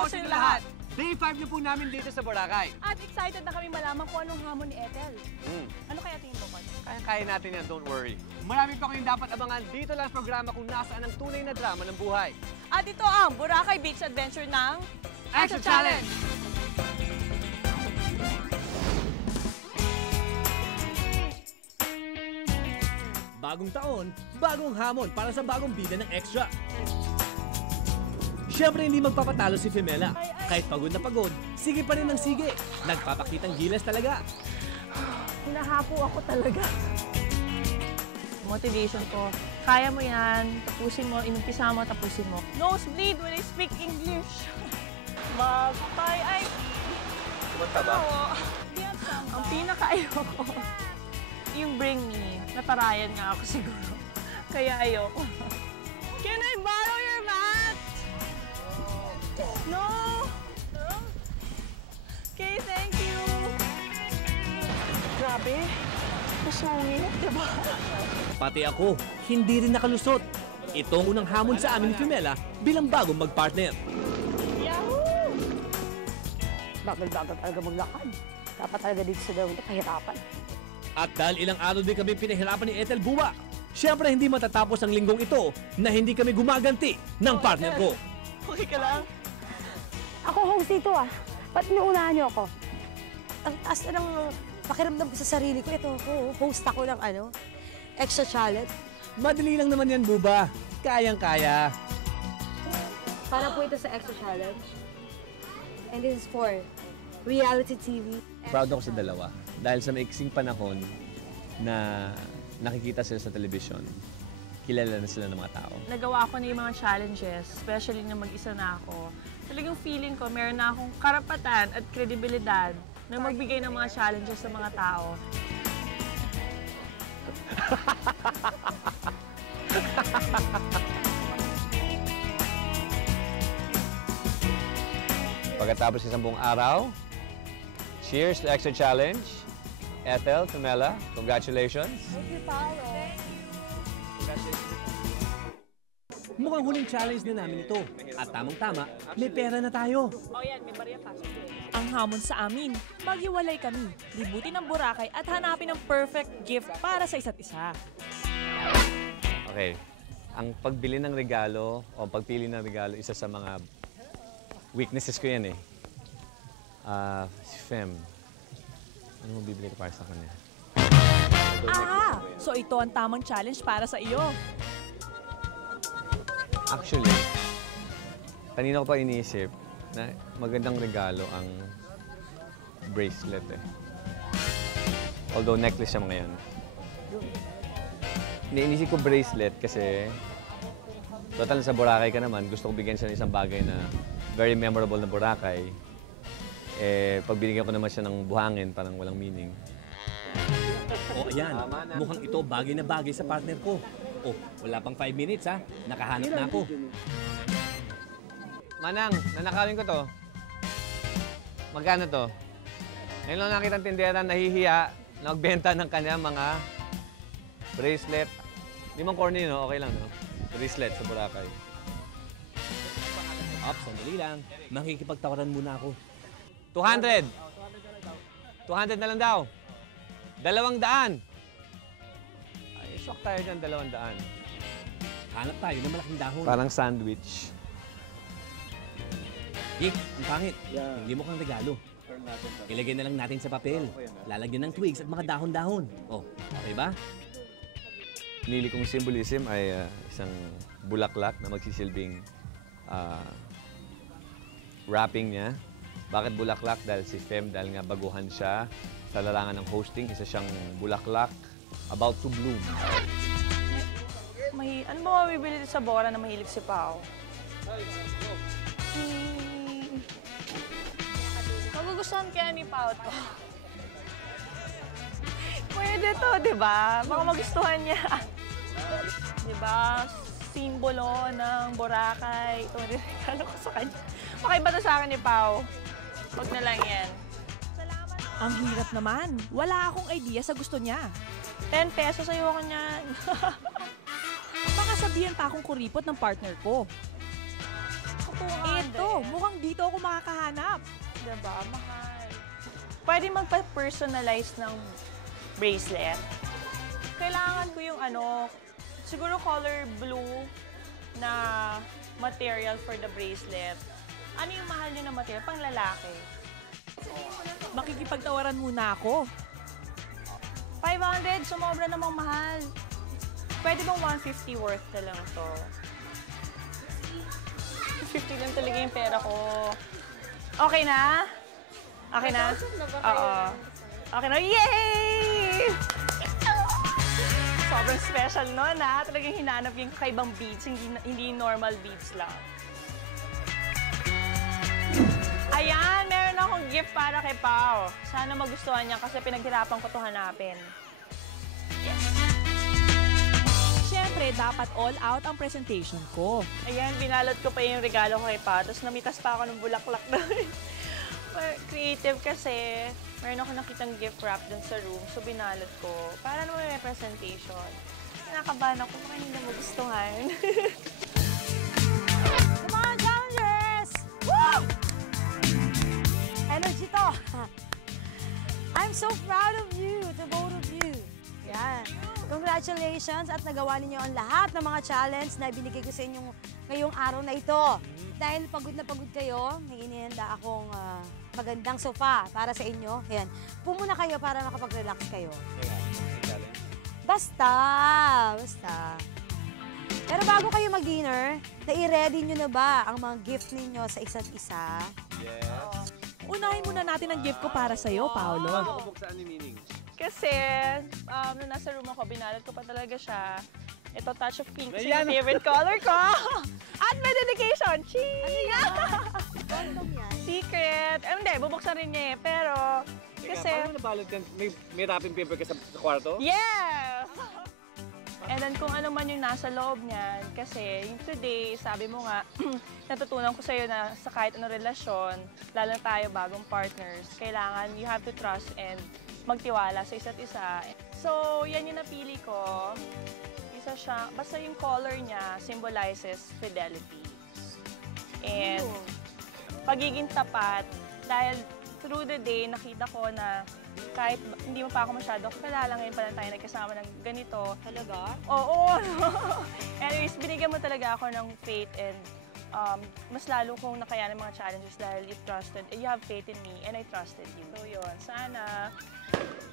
Kamusta yung lahat? Day 5 na po namin dito sa Boracay. At excited na kami malaman kung anong hamon ni Ethel. Ano kaya tingin mo, Coach? Kaya natin yan, don't worry. Marami pa kayong dapat abangan dito lang sa programa kung nasaan ang tunay na drama ng buhay. At ito ang Boracay Beach Adventure ng Extra Challenge! Bagong taon, bagong hamon para sa bagong bida ng Extra. Siyempre hindi magpapatalo si Femela. Kahit pagod na pagod, sige pa rin ng sige. Nagpapakitang gilas talaga. Hinahapo ako talaga. Motivation ko, kaya mo yan, tapusin mo, inumpisa mo, tapusin mo. Nosebleed when I speak English. Ay! Kumanta ba? Ang pinaka-ayoko, yung bring me, natarayan nga ako siguro. Kaya ayoko. Can I borrow your mat? No! Okay, thank you. Grabe. Masungit, diba? Pati ako, hindi rin nakalusot. Ito ang unang hamon sa amin ni Femela bilang bagong magpartner. Yahoo! Bagal-bagal talaga maglakad. Dapat talaga dito sa gawin ito, kahirapan. At dahil ilang araw din kami pinahirapan ni Ethel Buwa, siyempre hindi matatapos ang linggong ito na hindi kami gumaganti ng partner ko. Okay ka lang? Ako host dito ah. Ba't inuunahan niyo ako? Ang taas na ng pakiramdam ko sa sarili ko. Ito ako, host ako ng Extra Challenge. Madali lang naman yan, Buba. Kayang-kaya. Para po ito sa Extra Challenge. And this is for reality TV. Proud ako sa dalawa. Dahil sa maiksing panahon na nakikita sila sa telebisyon, kilala na sila ng mga tao. Nagawa ko na yung mga challenges, especially na mag-isa na ako. Talagang feeling ko, meron na akong karapatan at kredibilidad na magbigay ng mga challenges sa mga tao. Pagkatapos isang buong araw, cheers to Extra Challenge. Ethel, Femela, congratulations. Thank you, Paolo. Mukhang huling challenge na namin ito. At tamang-tama, may pera na tayo. Oh yan, may barya pa. Ang hamon sa amin, maghiwalay kami, libutin ang Boracay at hanapin ang perfect gift para sa isa't isa. Okay. Ang pagbili ng regalo o pagpili ng regalo, isa sa mga weaknesses ko yan eh. Si Fem, ano mo bibili ko para sa kanya? So ito ang tamang challenge para sa iyo. Actually, kanina ko pa iniisip na magandang regalo ang bracelet eh. Although necklace siya ngayon. Iniisip ko bracelet kasi total sa Boracay ka naman, gusto ko bigyan siya ng isang bagay na very memorable na Boracay. Eh, pag binigyan ko naman siya ng buhangin, parang walang meaning. O ayan, mukhang ito bagay na bagay sa partner ko. Oh, wala pang 5 minutes ha. Nakahanap na ako. Manang, nanakawin ko to. Magkano to? Ngayon lang nakita ang tindera nahihiya na magbenta ng kanyang mga bracelet. Di man corny, no? Okay lang, no? Bracelet sa Boracay. Ops, sandali lang. Makikipagtawaran muna ako. 200! 200 na lang daw. 200! Ay, shock tayo dyan, 200. Hanap tayo ng malaking dahon. Parang sandwich. Ang pangit. Hindi mo kang regalo. Ilagay na lang natin sa papel. Lalagyan ng twigs at mga dahon-dahon. Oh, okay ba? Pinili kong symbolism ay isang bulaklak na magsisilbing wrapping niya. Bakit bulaklak? Dahil si Fem, dahil nga baguhan siya sa larangan ng hosting, isa siyang bulaklak about to bloom. Ano ba mabibili sa Bora na mahilig si Pao? Magugustuhan kaya ni Pao to. Pwede to, di ba? Baka magustuhan niya. Di ba? Simbolo ng Boracay. Ito, regalo ko sa kanya. Makaiba to sa akin ni Pao. Huwag na lang yan. Ang hirap naman. Wala akong idea sa gusto niya. 10 pesos ayoko niyan. Baka sabihan pa akong kuripot ng partner ko. 200. Ito, mukhang dito ako makakahanap. Diba? Mahal. Pwede magpa-personalize ng bracelet. Kailangan ko yung siguro color blue na material for the bracelet. Ano yung mahal nyo na material? Pang lalaki. Makikipagtawaran muna ako. 500, sumobra namang mahal. Pwede bang 150 worth na lang to? 50 lang talaga yung pera ko. Okay na? Okay na? Oo. Okay na. Yay! Sobrang special nun, ha? Talagang hinanap yung kakaibang beads, hindi normal beads lang. Ayan, meron akong gift para kay Pao. Sana magustuhan niya kasi pinaghirapan ko to hanapin. Siyempre, dapat all out ang presentation ko. Ayan, binalot ko pa yung regalo ko kay Pao. Tapos namitas pa ako ng bulaklak na creative kasi meron ako nakitang gift wrap dun sa room. So, binalot ko. Para naman may presentation. Nakakabahan ako, baka hindi na magustuhan. Come on, challengers! Woo! Energy to. I'm so proud of you, the both of you. Yan. Congratulations at nagawa ninyo ang lahat ng mga challenge na ibinigay ko sa inyo ngayong araw na ito. Dahil pagod na pagod kayo, may inihanda akong magandang sofa para sa inyo. Ayan. Pumuna kayo para makapag-relax kayo. Basta. Pero bago kayo mag-dinner, nai-ready nyo na ba ang mga gift ninyo sa isa't isa? Yes. Unahin muna natin ang gift ko para sa'yo, Paolo. Buksan ni Meaning. Kasi, nung nasa room ako, binalot ko pa talaga siya. Ito, touch of pink. Kasi Ayan. yung favorite color ko. At may dedication. Cheese! Ano yan? Condom yan? Secret. Hindi, bubuksan rin niya eh. Pero, kasi... Paano nabalot ka? May wrapping paper ka sa kwarto? Yes! And then kung ano man yung nasa loob niyan, kasi yung today, sabi mo nga, natutunan ko sa'yo na sa kahit anong relasyon, lalo na tayo bagong partners, kailangan you have to trust and magtiwala sa isa't isa. So, yan yung napili ko. Isa siya, basta yung color niya symbolizes fidelity. And pagiging tapat, dahil through the day, nakita ko na kahit hindi mo pa ako masyado kakilala, ngayon pa lang tayo nagkasama ng ganito. Talaga? Oo. Anyways, binigyan mo talaga ako ng faith and mas lalo kong nakayanan mga challenges dahil you have faith in me and I trusted you. So yun, sana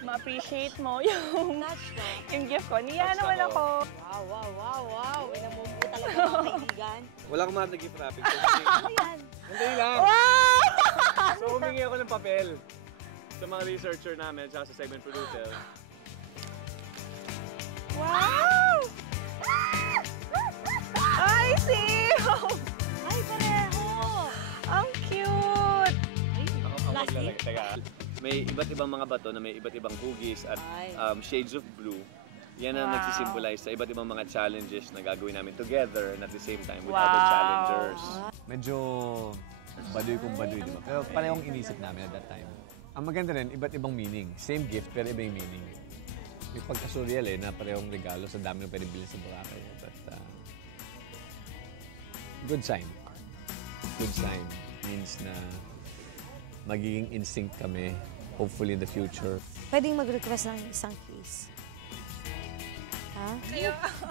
ma-appreciate mo yung gift ko. Niya naman ako. Wow. Inamumu talaga mga kaibigan. Wala akong mga nag-gift wrapping. Ano yan? Hindi lang. Wow! So, humingi ako ng papel sa mga researcher namin at sa segment producer. Wow! I see! Ay, pareho! Ang cute! Ako Plastic? maglalagay. Teka. May iba't ibang mga bato na may iba't ibang hugis at shades of blue. Yan ang Wow. nagsisymbolize sa iba't ibang mga challenges na gagawin namin together and at the same time with Wow. other challengers. Medyo baduy kung baduy, di ba? Pero parehong inisip namin at that time. Ang maganda rin, iba't ibang meaning. Same gift, pero iba yung meaning. May pagka-surreal na parehong regalo sa dami ng pwede bilhin sa Boracay. But, good sign. Good sign. Means na magiging instinct kami, hopefully in the future. Pwedeng mag-request ng isang case. Ha?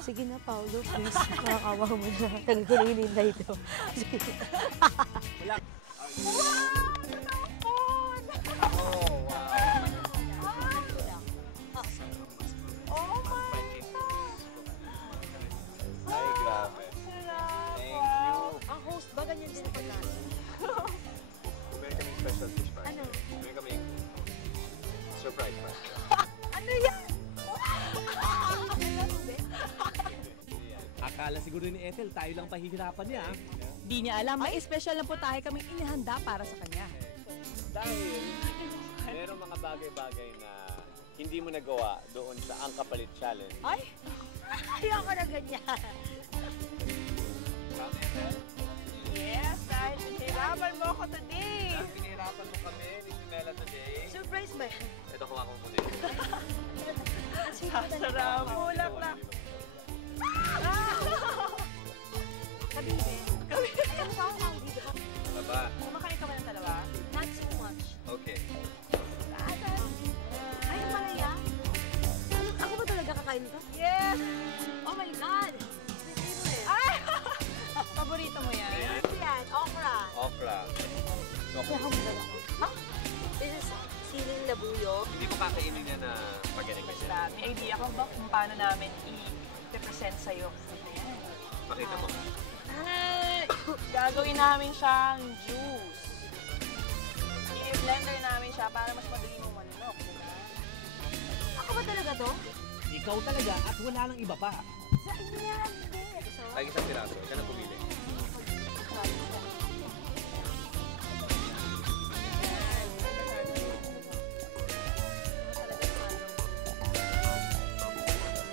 Sige na, Paolo, please. Makakawa mo na. Tagal ko na hinintay ito. Sige. Ay, grabe. Thank you. Ang host ba, ganyan din ang pagkain? Meron kaming special dish pa. Ano? Meron kaming surprise pa. Ano yan? Akala siguro ni Ethel, tayo lang pahihirapan niya. Di niya alam, may special na po tayo kaming inihanda para sa kanya. Dahil merong mga bagay-bagay na hindi mo nagawa doon sa Ang Kapalit Challenge. Ay! Ayoko na ganyan. Yes, dahil pinahirapan mo ako today. Pinahirapan mo kami ni Mela today. Surprise ba yan? Ito kuha ko muna yun. Ang sweet mo talaga. Sarap. Mulak na. Kabibin. Ayun, mukha akong hungry. Yes! Oh my God! Ay! Paborito mo yan? Yan, okra. Okra. This is siling labuyo. Hindi ko kakainin yan na pag-galing kasi. Basta, may idea ka ba kung paano namin i-represent sa'yo? Ayan. Makita mo. Ay! Gagawin namin siyang juice. I-blender namin siya para mas madali mo manunok. Diba? Ako ba talaga to? Ikaw talaga at wala nang iba pa. Sa inyo yan, hindi. So, Lagi isang piraso. Siya na pumili.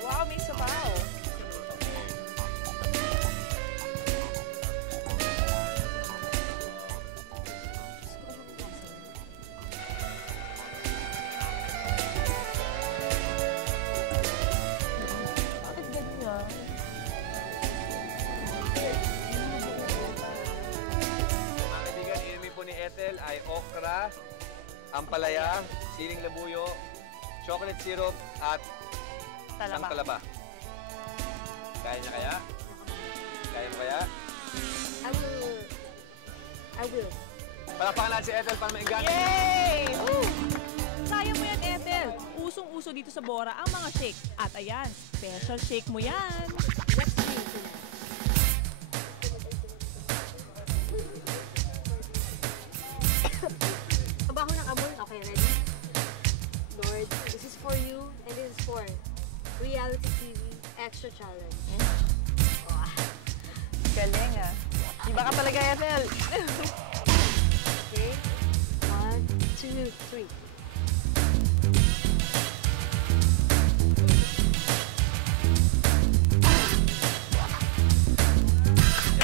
Wow, may sabaw. Bakit ganyan? Mga kaibigan, inumin po ni Ethel ay okra, ampalaya, siling labuyo, chocolate syrup, at isang talaba. Kaya niya kaya? Kaya mo kaya? I will. Palakpakan natin si Ethel para mainggan. Yay! Kaya mo yan, Ethel. Usong-uso dito sa Bora ang mga shake. At ayan, special shake mo yan. Mabaho ng amoy. Okay, ready? Lord, this is for you and this is for Reality TV Extra Challenge. Galing ah. Iba ka talaga, Ethel. Okay? 1, 2, 3.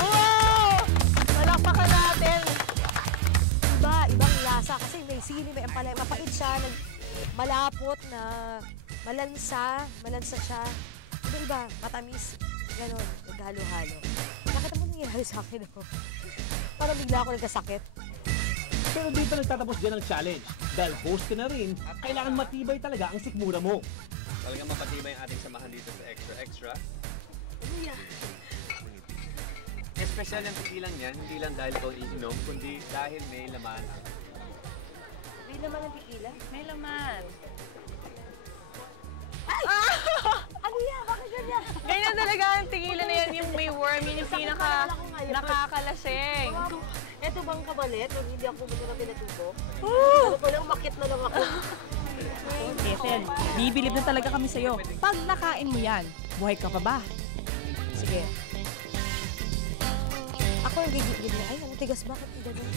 Wow! Malakpakan natin. Ibang lasa kasi may sili, may ampalaya. Mapait siya, malapot na malansa siya. Iba, matamis. Ganon, naghalo-halo. Nakita mo nangyayari sa akin ako. Parang bigla ako nagkasakit. Pero di pa nagtatapos dyan ang challenge. Dahil host ka na rin, kailangan matibay talaga ang sikmura mo. Talagang mapatibay ang ating samahan dito sa Extra Extra. Espesyal yung tequilang yan, hindi lang dahil ikaw iinom, kundi dahil may laman. May naman ang tequila. May laman. Ano yan? Bakit ganyan? Ganyan talaga ang tigilan na yan, yung may worm, yun yung pinaka nakakalasing. Ito bang kabalit? Kung hindi ako pumunta na pinatubo? Ano ko lang, makit na lang ako. Ethel, bibilib na talaga kami sa'yo. Pag nakain mo yan, buhay ka pa ba? Sige. Ako ang gigigil na. Ay, ang tigas. Bakit ganun?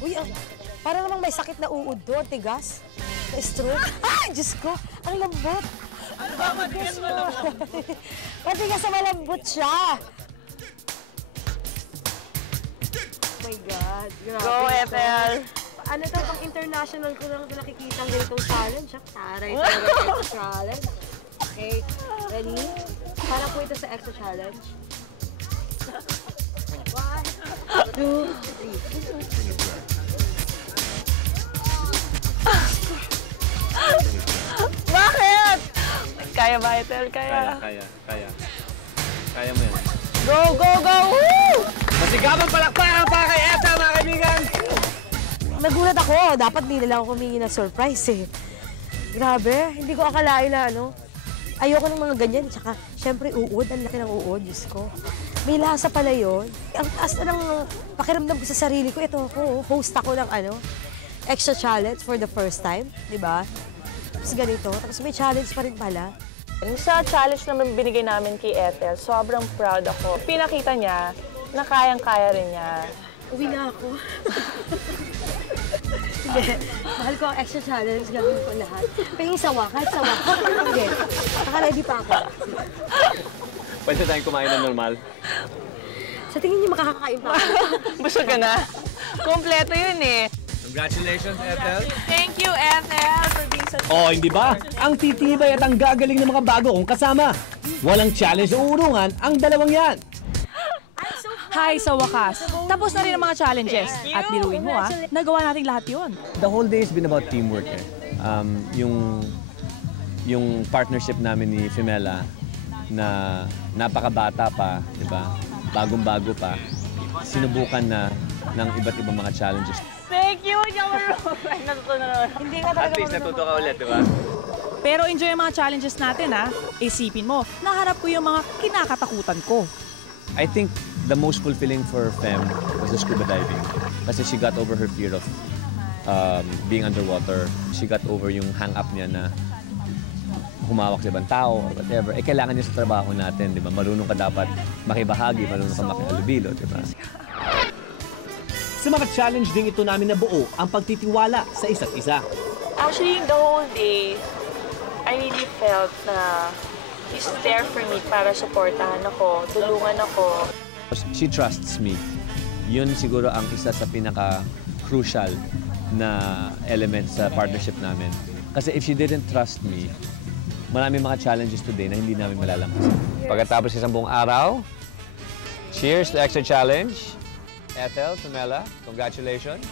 Uy, parang namang may sakit na uod doon. Tigas. Na stroke. Ay, Diyos ko. Ang lambot. Ano ba, matigas mo lang? Matigas na malambot siya. Oh my God. Grabe. Go, Ethel. Ano to, pang international ko lang nakikita ang ganitong challenge. Taray talaga extra challenge. Okay, ready? Para po ito sa extra challenge. 1, 2, 3. Bakit? Kaya ba, Ethel? Kaya. Kaya mo yan. Go, go, go! Woo! Masigabang palakpakan para kay Ethel, mga kaibigan! Nagulat ako. Dapat di na lang ako humingi ng surprise eh. Grabe, hindi ko akalain na ano. Ayoko ng mga ganyan. Tsaka, syempre, uod. Ang laki ng uod, Diyos ko. May lasa pala yun. Ang taas na ng pakiramdam ko sa sarili ko. Ito ako, host ako ng ano, extra challenge for the first time. Di ba? Tapos ganito. Tapos may challenge pa rin pala. Sa challenge naman binigay namin kay Ethel, sobrang proud ako. Pinakita niya na kayang-kaya rin niya. Uwi na ako. Hindi. Mahal ko ang extra challenge. Gagawin ko lahat. Pahing sawa. Kahit sawa. Hindi. Naka-ready pa ako. Pwede tayong kumain ng normal. Sa tingin niyo makakakain pa ako. Busog ka na. Kompleto yun eh. Congratulations, Ethel. Thank you, Ethel, for being such O, hindi ba? Ang titibay at ang gagaling ng mga bago kong kasama. Walang challenge o urungan ang dalawang yan. Hi sa wakas. Tapos na rin ang mga challenges. At biruin mo nagawa natin lahat yon. The whole day has been about teamwork eh. yung partnership namin ni Femela na napakabata pa, di ba? Bagong-bago pa, sinubukan na ng iba't ibang mga challenges. Thank you! Hindi ako marunong. Natuto na naman. Hindi ka talaga At least natuto ka ulit, di ba? Pero enjoy ang mga challenges natin ha. Isipin mo, naharap ko yung mga kinakatakutan ko. I think the most fulfilling for Fem was the scuba diving. Kasi she got over her fear of being underwater. She got over yung hang-up niya na humawak sa ibang tao or whatever. Eh, kailangan niya sa trabaho natin, di ba? Marunong ka dapat makibahagi, marunong ka makihalubilo, di ba? Sa mga challenge ding ito namin nabuo ang pagtitiwala sa isa't isa. Actually, the whole day, I really felt na he's there for me para supportahan ako, tulungan ako. She trusts me. Yun siguro ang isa sa pinaka-crucial na element sa partnership namin. Kasi if she didn't trust me, maraming mga challenges today na hindi namin malalampasan. Pagkatapos isang buong araw, cheers to Extra Challenge. Ethel, Femela, congratulations.